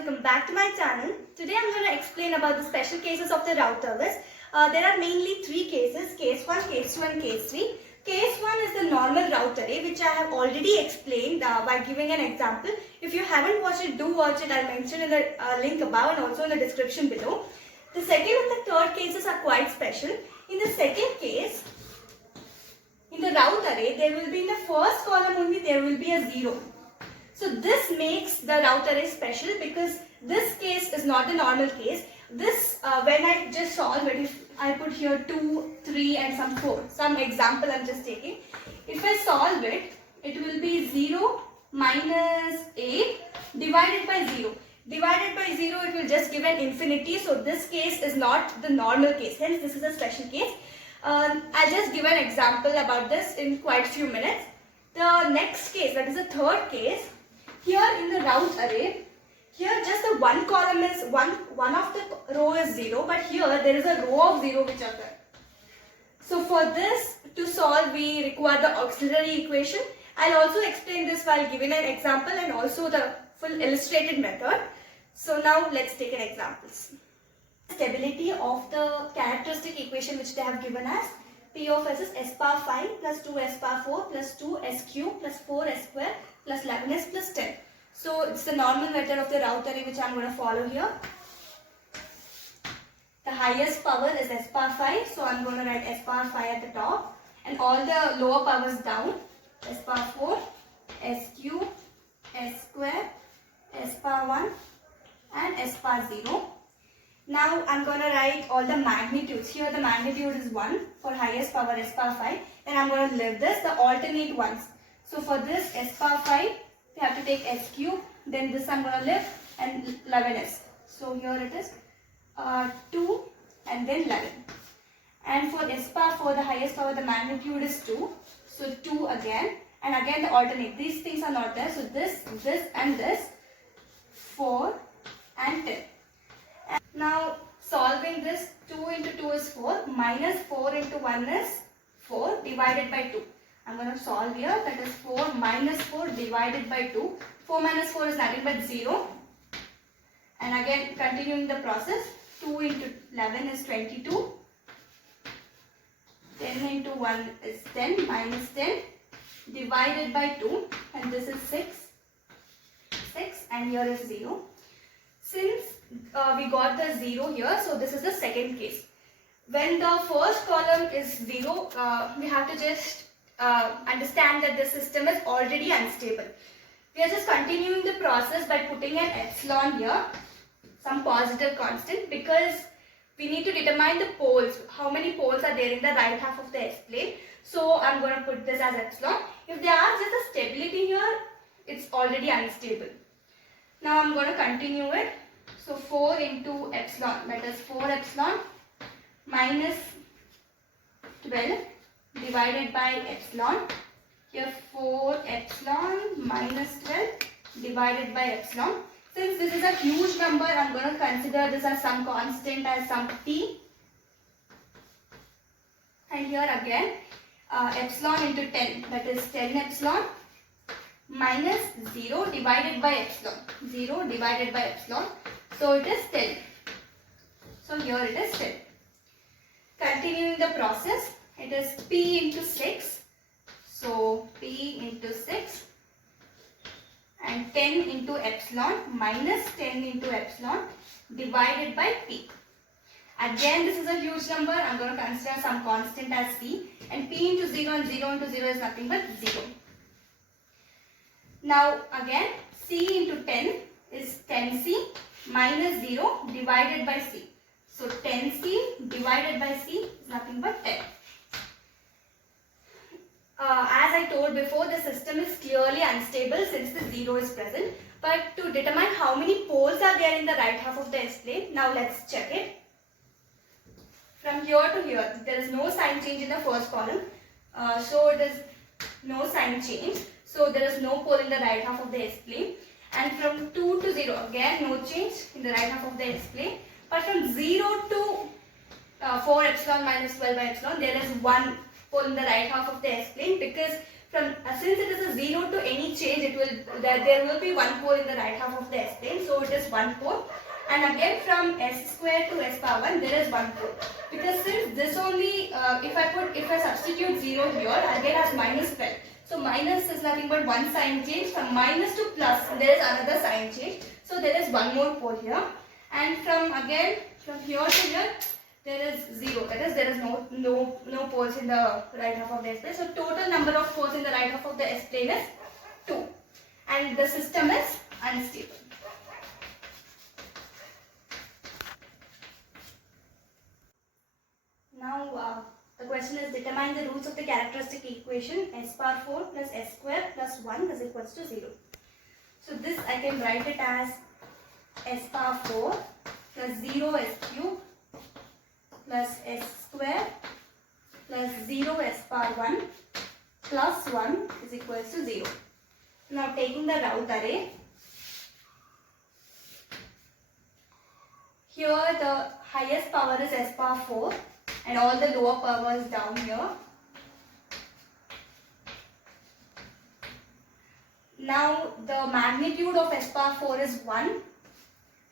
welcome back to my channel. Today I'm going to explain about the special cases of the router list. There are mainly three cases, case 1, case 2 and case 3. Case 1 is the normal router array which I have already explained by giving an example. If you haven't watched it, do watch it. I'll mention in the link above and also in the description below. The second and the third cases are quite special. In the second case, in the route array, there will be in the first column only there will be a 0. So this makes the route array special because this case is not the normal case. This, when I just solve it, if I put here 2, 3 and some 4, some example I'm just taking. If I solve it, it will be 0 minus 8 divided by 0. Divided by 0, it will just give an infinity. So this case is not the normal case. Hence, this is a special case. I'll just give an example about this in quite few minutes. The next case, that is the third case, here in the route array, here just the one column is one of the row is 0, but here there is a row of 0 which occur. So for this to solve, we require the auxiliary equation. I'll also explain this while giving an example and also the full illustrated method. So now let's take an examples. Stability of the characteristic equation which they have given us. P of s is s power 5 plus 2s power 4 plus 2s cube plus 4s square plus 11s plus 10. So it's the normal method of the route array which I'm going to follow here. The highest power is s power 5, so I'm going to write s power 5 at the top and all the lower powers down. S power 4, s cube, s square, s power 1 and s power 0. Now I'm going to write all the magnitudes. Here the magnitude is 1 for highest power s power 5. Then I'm going to leave this, the alternate ones. So for this s power 5, we have to take s cube. Then this I'm going to leave and 11s. So here it is 2 and then 11. And for s power 4, the highest power, the magnitude is 2. So 2 again. And again the alternate. These things are not there. So this and this. 4 and 10. Now solving this, 2 into 2 is 4, minus 4 into 1 is 4 divided by 2. I'm going to solve here, that is 4 minus 4 divided by 2. 4 minus 4 is nothing but 0. And again continuing the process, 2 into 11 is 22. 10 into 1 is 10 minus 10 divided by 2 and this is 6 and here is 0. Since we got the 0 here, so this is the second case. When the first column is 0, we have to just understand that the system is already unstable. We are just continuing the process by putting an epsilon here, some positive constant, because we need to determine the poles, how many poles are there in the right half of the S-plane. So I'm going to put this as epsilon. If there are just a stability here, it's already unstable. Now I'm going to continue it. So 4 into epsilon, that is 4 epsilon minus 12 divided by epsilon. Here 4 epsilon minus 12 divided by epsilon. Since this is a huge number, I'm going to consider this as some constant, as some t. And here again epsilon into 10, that is 10 epsilon minus 0 divided by epsilon. 0 divided by epsilon. So it is 10. So here it is 10. Continuing the process, it is p into 6. So p into 6 and 10 into epsilon minus 10 into epsilon divided by p. Again this is a huge number. I'm going to consider some constant as c, and p into 0 and 0 into 0 is nothing but 0. Now again c into 10 is 10c minus 0 divided by c. So 10c divided by c is nothing but 10. As I told before, the system is clearly unstable since the 0 is present. But to determine how many poles are there in the right half of the S-plane, now let's check it. From here to here, there is no sign change in the first column. So it is no sign change. So there is no pole in the right half of the S-plane. And from 2 to 0, again no change in the right half of the S-plane. But from 0 to 4 epsilon minus 12 by epsilon, there is one pole in the right half of the S-plane because Since it is a 0 to any change, there will be one pole in the right half of the S plane, so it is one pole. And again from S square to S power 1 there is one pole. Because since this only, if I substitute 0 here, I'll get as minus 12. So minus is nothing but one sign change. From minus to plus there is another sign change. So there is one more pole here. And from here to here there is 0. That is, there is no poles in the right half of the S plane. So total number of poles in the right half of the S plane is 2. And the system is unstable. Now the question is, determine the roots of the characteristic equation s power 4 plus s square plus 1 is equals to 0. So this I can write it as s power 4 plus 0 s cube plus s square plus 0 s power 1 plus 1 is equals to 0. Now taking the root array, here the highest power is s power 4 and all the lower powers down here. Now the magnitude of s power 4 is 1,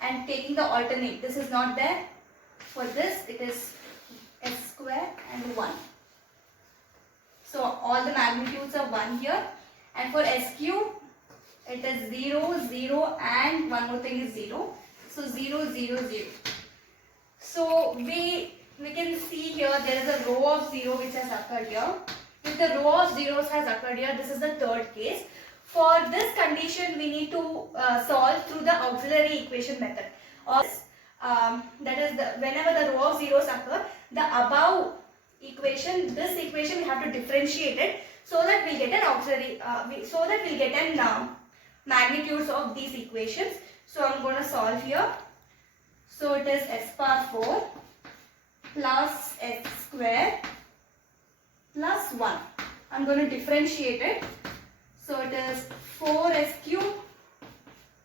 and taking the alternate, this is not there. For this it is s square and 1. So all the magnitudes are 1 here, and for s cube it is 0, 0 and one more thing is 0. So 0, 0, 0. So we can see here there is a row of 0 which has occurred here. If the row of zeros has occurred here, this is the third case. For this condition we need to solve through the auxiliary equation method. That is, whenever the row of zeros occur, the above equation, this equation we have to differentiate it so that we get an auxiliary, magnitudes of these equations. So I am going to solve here. So it is s power 4 plus s square plus 1. I am going to differentiate it. So it is 4s cube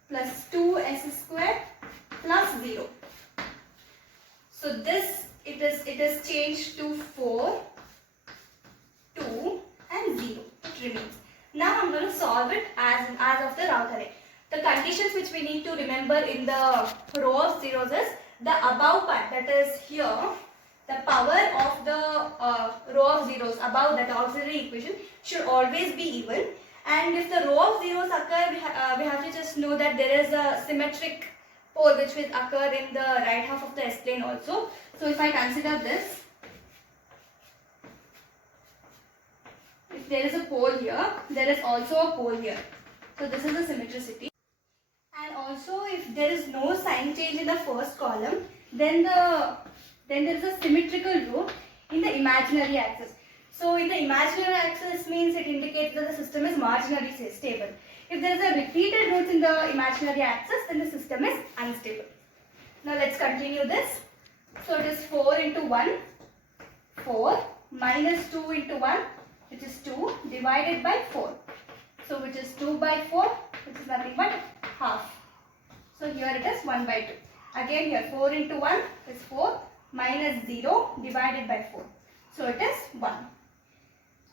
plus 2s square plus 0. So this it is changed to 4, 2 and 0. It remains. Now I am going to solve it as of the root array. The conditions which we need to remember in the row of zeros is the above part, that is here, the power of the row of zeros above that auxiliary equation should always be even. And if the row of zeros occur, we have to just know that there is a symmetric pole which will occur in the right half of the S plane also. So if I consider this, if there is a pole here, there is also a pole here. So this is the symmetricity. And also if there is no sign change in the first column, then there is a symmetrical root in the imaginary axis. So in the imaginary axis means it indicates that the system is marginally stable. If there is a repeated root in the imaginary axis, then the system is unstable. Now let's continue this. So it is 4 into 1, 4 minus 2 into 1, which is 2 divided by 4. So which is 2 by 4, which is nothing but half. So here it is 1 by 2. Again here 4 into 1 is 4 minus 0 divided by 4. So it is 1.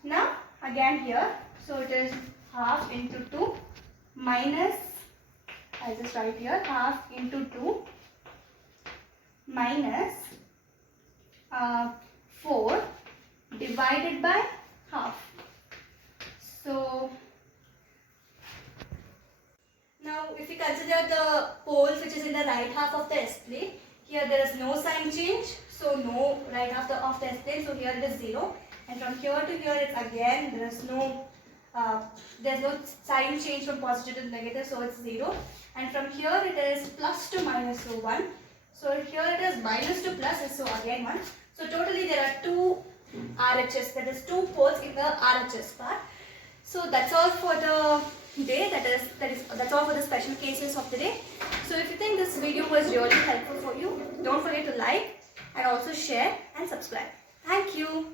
Now again here, so it is half into 2 minus, I just write here, half into 2 minus 4 divided by half. So now if we consider the poles which is in the right half of the S plane, here there is no sign change, so no right half of the S plane, so here it is 0. And from here to here it's again there's no sign change from positive to negative, so it's 0. And from here it is plus to minus, so 1. So here it is minus to plus, so again 1. So totally there are 2 RHS, that is 2 poles in the RHS part. So that's all for the day, that's all for the special cases of the day. So if you think this video was really helpful for you, don't forget to like and also share and subscribe. Thank you.